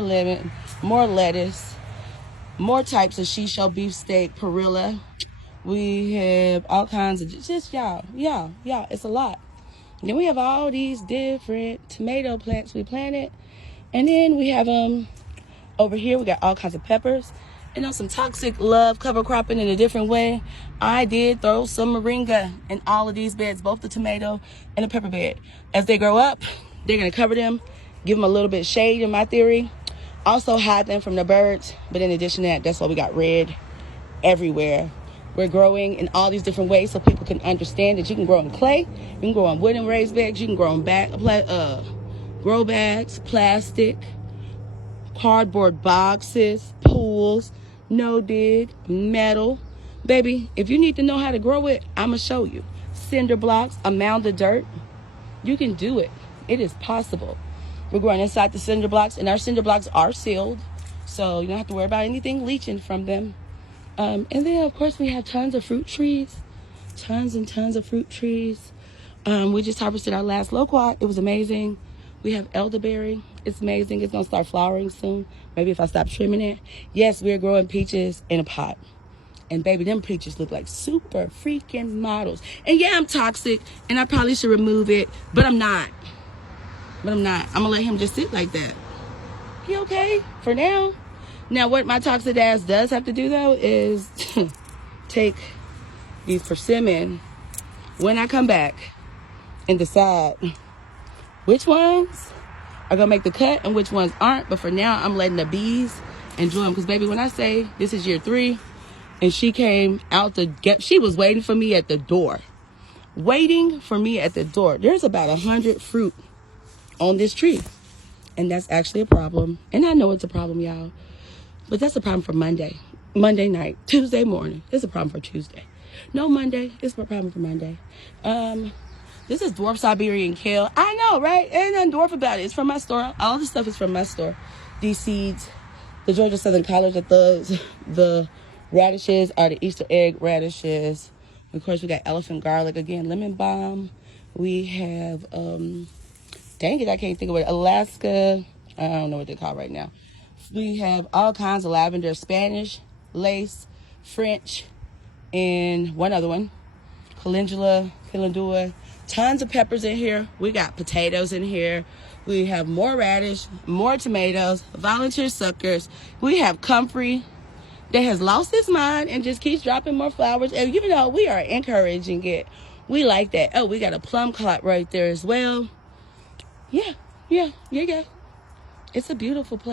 lemon, more lettuce, more types of shisho beefsteak, perilla. We have all kinds of just y'all. It's a lot. Then we have all these different tomato plants we planted, and then we have over here we got all kinds of peppers. Some toxic love cover cropping in a different way. I did throw some moringa in all of these beds, both the tomato and the pepper bed. As they grow up, they're gonna cover them, give them a little bit of shade in my theory. Also hide them from the birds. But in addition to that, that's why we got red everywhere. We're growing in all these different ways so people can understand that you can grow in clay, you can grow in wooden raised beds, you can grow in grow bags, plastic, cardboard boxes, pools, no dig, metal. Baby, if you need to know how to grow it, I'ma show you. Cinder blocks, a mound of dirt. You can do it. It is possible. We're growing inside the cinder blocks, and our cinder blocks are sealed, so you don't have to worry about anything leaching from them. And then, of course, we have tons of fruit trees. Tons and tons of fruit trees. We just harvested our last loquat. It was amazing. We have elderberry. It's amazing. It's going to start flowering soon. Maybe if I stop trimming it. Yes, we're growing peaches in a pot. And, baby, them peaches look like super freaking models. And, yeah, I'm toxic, and I probably should remove it, but I'm not. I'm going to let him just sit like that. He okay for now. Now, what my toxic ass does have to do, though, is take these persimmon when I come back and decide which ones are going to make the cut and which ones aren't. But for now, I'm letting the bees enjoy them. Because, baby, when I say this is year 3, and she came out she was waiting for me at the door. There's about 100 fruit on this tree. And that's actually a problem. And I know it's a problem, y'all. But that's a problem for Monday night, Tuesday morning. It's a problem for Tuesday. No, Monday. It's a problem for Monday. This is dwarf Siberian kale. I know, right? Ain't nothing dwarf about it. It's from my store. All the stuff is from my store. These seeds, the Georgia Southern College of Thugs, the radishes are the Easter egg radishes. Of course, we got elephant garlic again, lemon balm. We have, dang it, I can't think of it. Alaska. I don't know what they call it right now. We have all kinds of lavender, Spanish, lace, French, and one other one, calendula. Tons of peppers in here. We got potatoes in here. We have more radish, more tomatoes, volunteer suckers. We have comfrey that has lost its mind and just keeps dropping more flowers. And we are encouraging it. We like that. Oh, we got a plum clot right there as well. Yeah. It's a beautiful place.